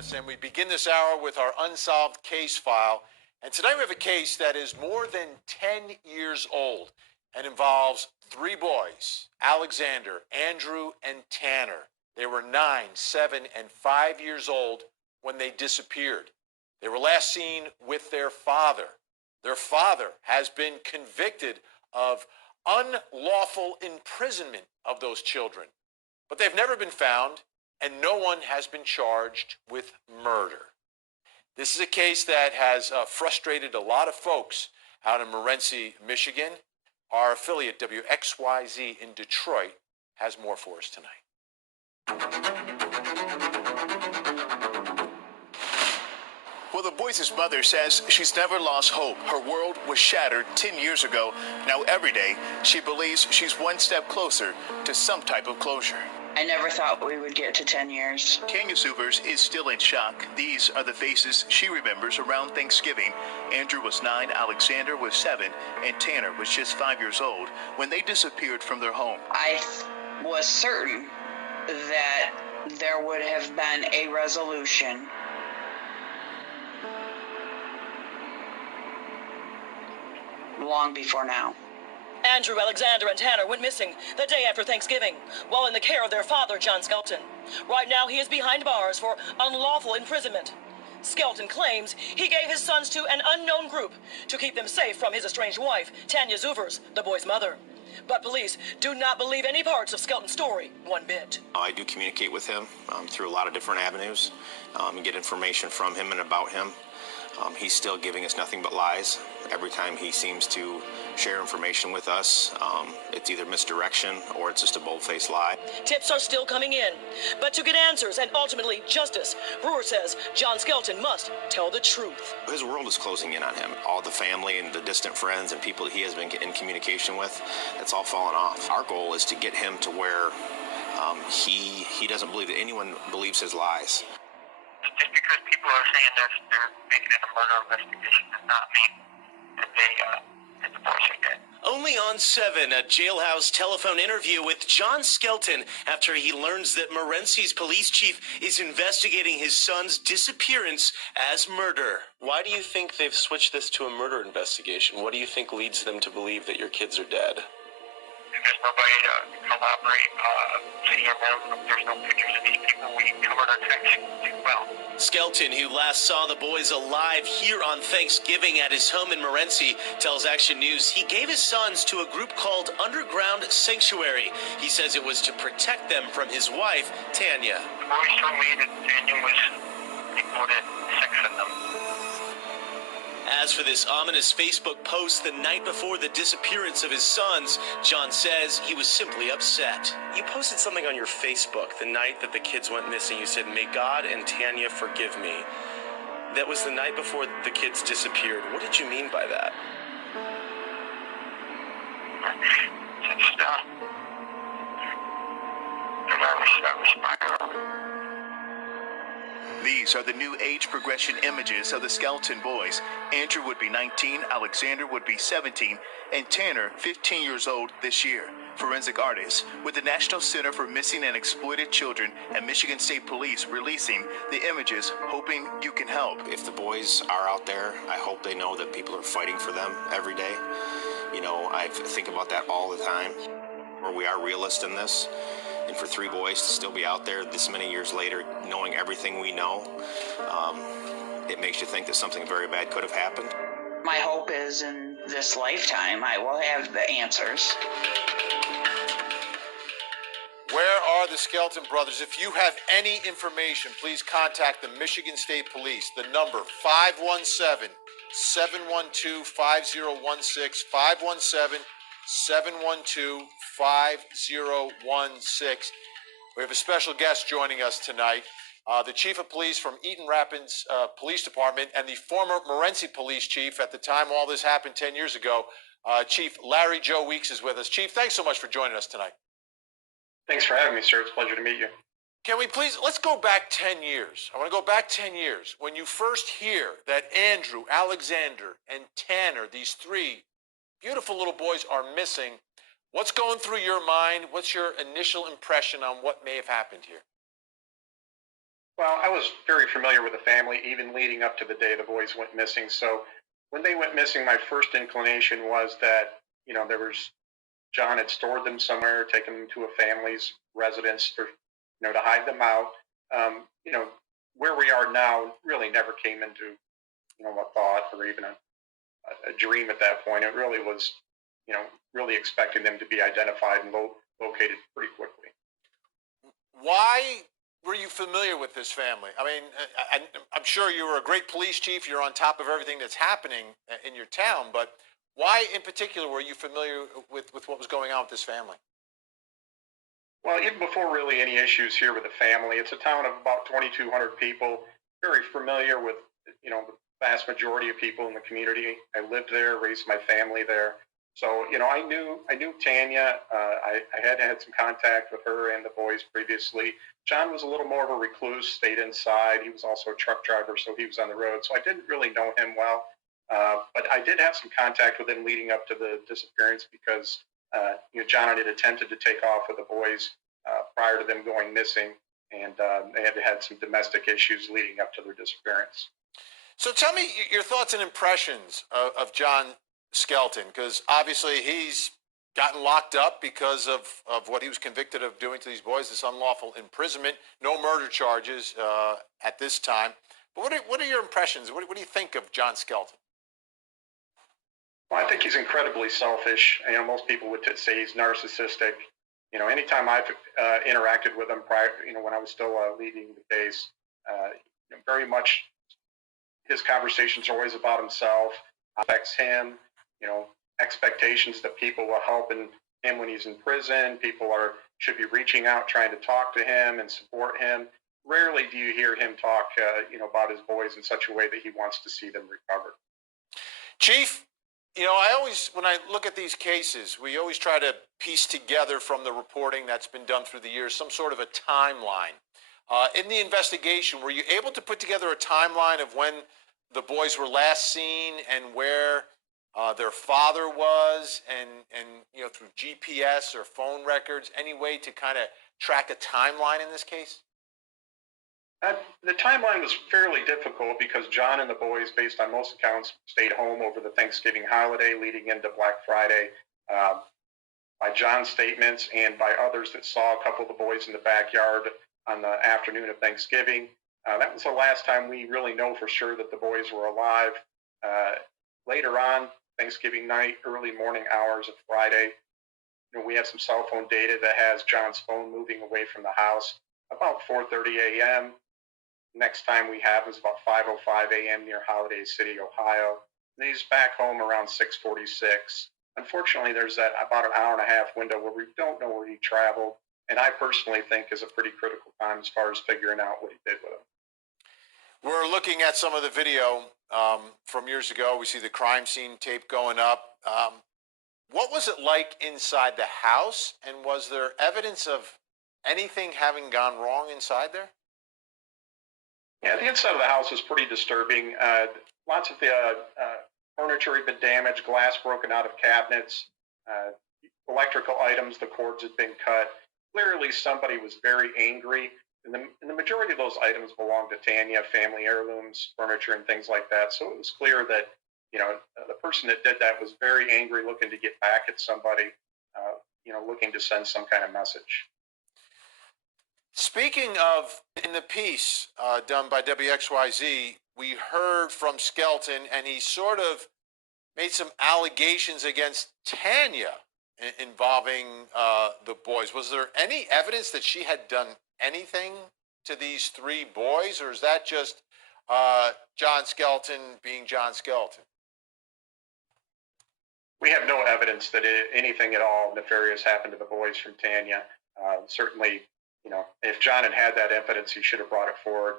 us, and we begin this hour with our unsolved case file. And tonight we have a case that is more than 10 years old and involves three boys, Alexander, Andrew, and Tanner. They were 9, 7, and 5 years old when they disappeared. They were last seen with their father. Their father has been convicted of unlawful imprisonment of those children, but they've never been found, and no one has been charged with murder. This is a case that has frustrated a lot of folks out in Morenci, Michigan. Our affiliate, WXYZ in Detroit, has more for us tonight. Well, the boys' mother says she's never lost hope. Her world was shattered 10 years ago. Now every day, she believes she's one step closer to some type of closure. I never thought we would get to 10 years. Tanya Zuvers is still in shock. These are the faces she remembers around Thanksgiving. Andrew was 9, Alexander was 7, and Tanner was just 5 years old when they disappeared from their home. I was certain that there would have been a resolution. Long before now. Andrew, Alexander, and Tanner went missing the day after Thanksgiving while in the care of their father, John Skelton. Right now, he is behind bars for unlawful imprisonment. Skelton claims he gave his sons to an unknown group to keep them safe from his estranged wife, Tanya Zuvers, the boy's mother. But police do not believe any parts of Skelton's story one bit. I do communicate with him through a lot of different avenues and get information from him and about him. He's still giving us nothing but lies. Every time he seems to share information with us, it's either misdirection or it's just a bold-faced lie. Tips are still coming in, but to get answers and ultimately justice, Brewer says John Skelton must tell the truth. His world is closing in on him. All the family and the distant friends and people that he has been in communication with, it's all fallen off. Our goal is to get him to where he doesn't believe that anyone believes his lies. Just because people are saying they're making it a murder investigation does not mean that that the boys are dead. Only on 7, a jailhouse telephone interview with John Skelton after he learns that Morenci's police chief is investigating his son's disappearance as murder. Why do you think they've switched this to a murder investigation? What do you think leads them to believe that your kids are dead? There's nobody to collaborate, seeing them. There's no pictures of these people. We covered our tracks well. Skelton, who last saw the boys alive here on Thanksgiving at his home in Morenci, tells Action News he gave his sons to a group called Underground Sanctuary. He says it was to protect them from his wife, Tanya. The boys told me that Tanya was reported sex in them. As for this ominous Facebook post the night before the disappearance of his sons, John says he was simply upset. You posted something on your Facebook the night that the kids went missing. You said, "May God and Tanya forgive me." That was the night before the kids disappeared. What did you mean by that? Since that was spiral. These are the new age progression images of the Skelton boys. Andrew would be 19, Alexander would be 17, and Tanner 15 years old this year. Forensic artists with the National Center for Missing and Exploited Children and Michigan State Police releasing the images, hoping you can help. If the boys are out there, I hope they know that people are fighting for them every day. You know, I think about that all the time. Or we are realists in this. And for three boys to still be out there this many years later, knowing everything we know, it makes you think that something very bad could have happened. My hope is in this lifetime I will have the answers. Where are the Skelton brothers? If you have any information, please contact the Michigan State Police. The number 517-712-5016, 517-712-5016. We have a special guest joining us tonight, the Chief of Police from Eaton Rapids Police Department and the former Morenci Police Chief at the time all this happened 10 years ago. Chief Larry Joe Weeks is with us. Chief, thanks so much for joining us tonight. Thanks for having me, sir. It's a pleasure to meet you. Can we please, let's go back 10 years. I want to go back 10 years. When you first hear that Andrew, Alexander, and Tanner, these three beautiful little boys, are missing, what's going through your mind? What's your initial impression on what may have happened here? Well, I was very familiar with the family even leading up to the day the boys went missing. So when they went missing, my first inclination was that, there was John had stored them somewhere, taken them to a family's residence to hide them out. Where we are now really never came into, a thought or even a dream at that point. It really was, really expecting them to be identified and located pretty quickly. Why were you familiar with this family? I mean, I'm sure you were a great police chief. You're on top of everything that's happening in your town, but why in particular were you familiar with what was going on with this family? Well, even before really any issues here with the family, it's a town of about 2,200 people, very familiar with, the vast majority of people in the community. I lived there, raised my family there. So, I knew Tanya. I had some contact with her and the boys previously. John was a little more of a recluse, stayed inside. He was also a truck driver, so he was on the road. So I didn't really know him well. But I did have some contact with him leading up to the disappearance because, John had attempted to take off with the boys prior to them going missing, and they had some domestic issues leading up to their disappearance. So tell me your thoughts and impressions of John Skelton, because obviously he's gotten locked up because of what he was convicted of doing to these boys, this unlawful imprisonment, no murder charges at this time. But what are your impressions? What do you think of John Skelton? Well, I think he's incredibly selfish. Most people would say he's narcissistic. Anytime I've interacted with him prior, when I was still leading the case, very much his conversations are always about himself, affects him, expectations that people will help him when he's in prison. People should be reaching out, trying to talk to him and support him. Rarely do you hear him talk, about his boys in such a way that he wants to see them recovered. Chief, when I look at these cases, we always try to piece together from the reporting that's been done through the years some sort of a timeline. In the investigation, were you able to put together a timeline of when the boys were last seen and where their father was, and through GPS or phone records, any way to kind of track a timeline in this case? The timeline was fairly difficult because John and the boys, based on most accounts, stayed home over the Thanksgiving holiday leading into Black Friday. By John's statements and by others that saw a couple of the boys in the backyard on the afternoon of Thanksgiving, that was the last time we really know for sure that the boys were alive. Later on, Thanksgiving night, early morning hours of Friday, we have some cell phone data that has John's phone moving away from the house about 4:30 a.m. Next time we have is about 5:05 a.m. near Holiday City, Ohio. And he's back home around 6:46. Unfortunately, there's that about an hour and a half window where we don't know where he traveled, and I personally think is a pretty critical time as far as figuring out what he did with him. We're looking at some of the video from years ago. We see the crime scene tape going up. What was it like inside the house, and was there evidence of anything having gone wrong inside there? Yeah, the inside of the house is pretty disturbing. Lots of the furniture had been damaged, glass broken out of cabinets, electrical items, the cords had been cut. Clearly, somebody was very angry. And the majority of those items belonged to Tanya, family heirlooms, furniture, and things like that. So it was clear that, the person that did that was very angry, looking to get back at somebody, looking to send some kind of message. Speaking of, in the piece done by WXYZ, we heard from Skelton, and he sort of made some allegations against Tanya involving the boys. Was there any evidence that she had done anything to these three boys, or is that just John Skelton being John Skelton? We have no evidence that anything at all nefarious happened to the boys from Tanya. Certainly, if John had that evidence, he should have brought it forward.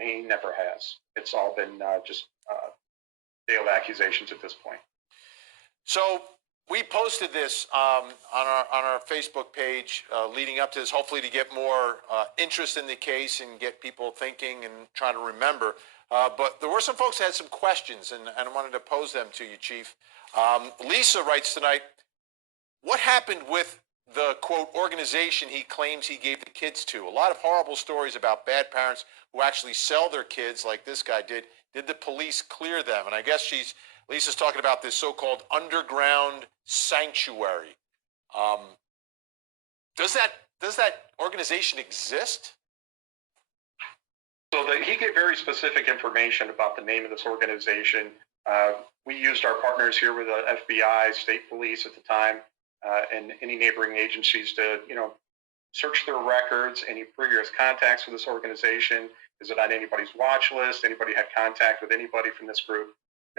He never has. It's all been just veiled accusations at this point. So we posted this on our Facebook page leading up to this, hopefully to get more interest in the case and get people thinking and trying to remember. But there were some folks that had some questions, and I wanted to pose them to you, Chief. Lisa writes tonight, what happened with the, quote, organization he claims he gave the kids to. A lot of horrible stories about bad parents who actually sell their kids like this guy did. Did the police clear them? And I guess Lisa's talking about this so-called underground sanctuary. Does that organization exist? So he gave very specific information about the name of this organization. We used our partners here with the FBI, state police at the time, and any neighboring agencies to, search their records, any previous contacts with this organization. Is it on anybody's watch list? Anybody had contact with anybody from this group?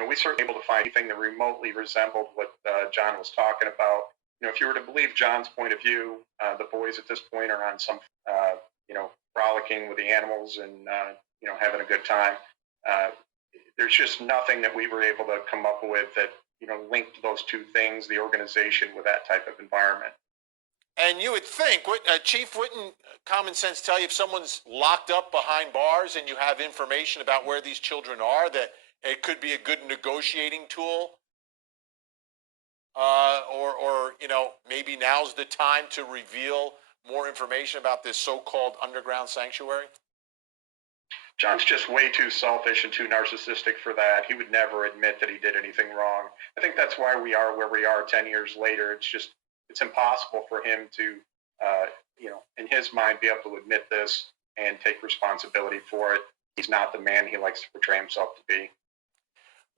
We certainly able to find anything that remotely resembled what John was talking about. If you were to believe John's point of view, the boys at this point are on some, frolicking with the animals and, having a good time. There's just nothing that we were able to come up with that, linked those two things, the organization with that type of environment. And you would think, Chief, wouldn't common sense tell you if someone's locked up behind bars and you have information about where these children are, that it could be a good negotiating tool? Or maybe now's the time to reveal more information about this so-called underground sanctuary? John's just way too selfish and too narcissistic for that. He would never admit that he did anything wrong. I think that's why we are where we are 10 years later. It's impossible for him to, in his mind, be able to admit this and take responsibility for it. He's not the man he likes to portray himself to be.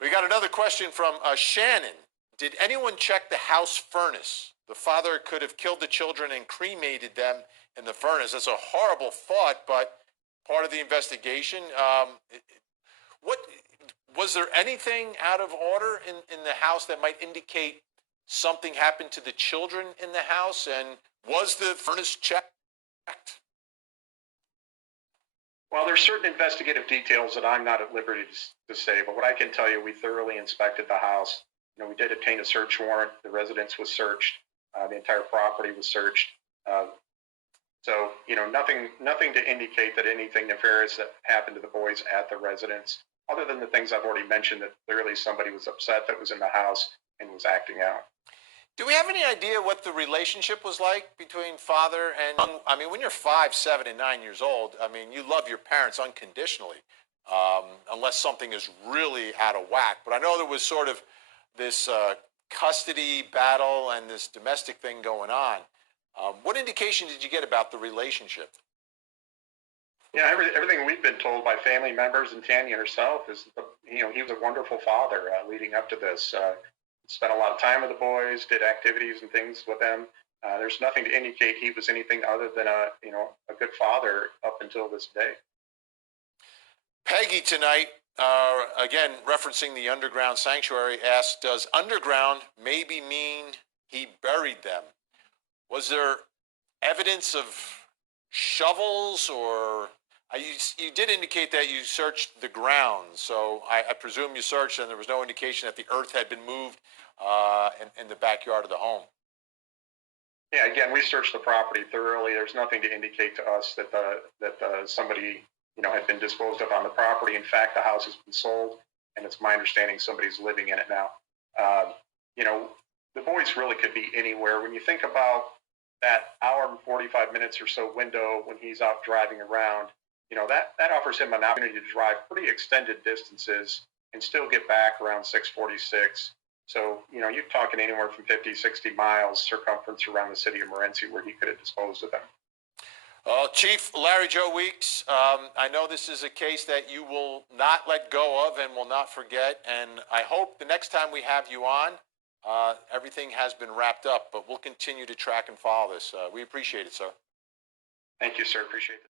We got another question from Shannon. Did anyone check the house furnace? The father could have killed the children and cremated them in the furnace. That's a horrible thought, but part of the investigation. What was there anything out of order in the house that might indicate something happened to the children in the house? And was the furnace checked? Well, there's certain investigative details that I'm not at liberty to say, but what I can tell you, we thoroughly inspected the house. We did obtain a search warrant. The residence was searched. The entire property was searched. So, nothing to indicate that anything nefarious that happened to the boys at the residence, other than the things I've already mentioned, that clearly somebody was upset that was in the house and was acting out. Do we have any idea what the relationship was like between father and, when you're 5, 7, and 9 years old, you love your parents unconditionally, unless something is really out of whack. But I know there was sort of this custody battle and this domestic thing going on. What indication did you get about the relationship? Yeah, everything we've been told by family members and Tanya herself is, he was a wonderful father leading up to this. Spent a lot of time with the boys, did activities and things with them. There's nothing to indicate he was anything other than a good father up until this day. Peggy tonight, again referencing the underground sanctuary, asked, does underground maybe mean he buried them? Was there evidence of shovels, or you did indicate that you searched the ground, so I presume you searched and there was no indication that the earth had been moved in the backyard of the home. Yeah, again, we searched the property thoroughly. There's nothing to indicate to us that somebody had been disposed of on the property. In fact, the house has been sold, and it's my understanding somebody's living in it now. The boys really could be anywhere. When you think about that hour and 45 minutes or so window when he's out driving around, that offers him an opportunity to drive pretty extended distances and still get back around 6:46. So, you're talking anywhere from 50, 60 miles circumference around the city of Morenci where he could have disposed of them. Well, Chief Larry Joe Weeks, I know this is a case that you will not let go of and will not forget, and I hope the next time we have you on, everything has been wrapped up, but we'll continue to track and follow this. We appreciate it, sir. Thank you, sir. Appreciate it.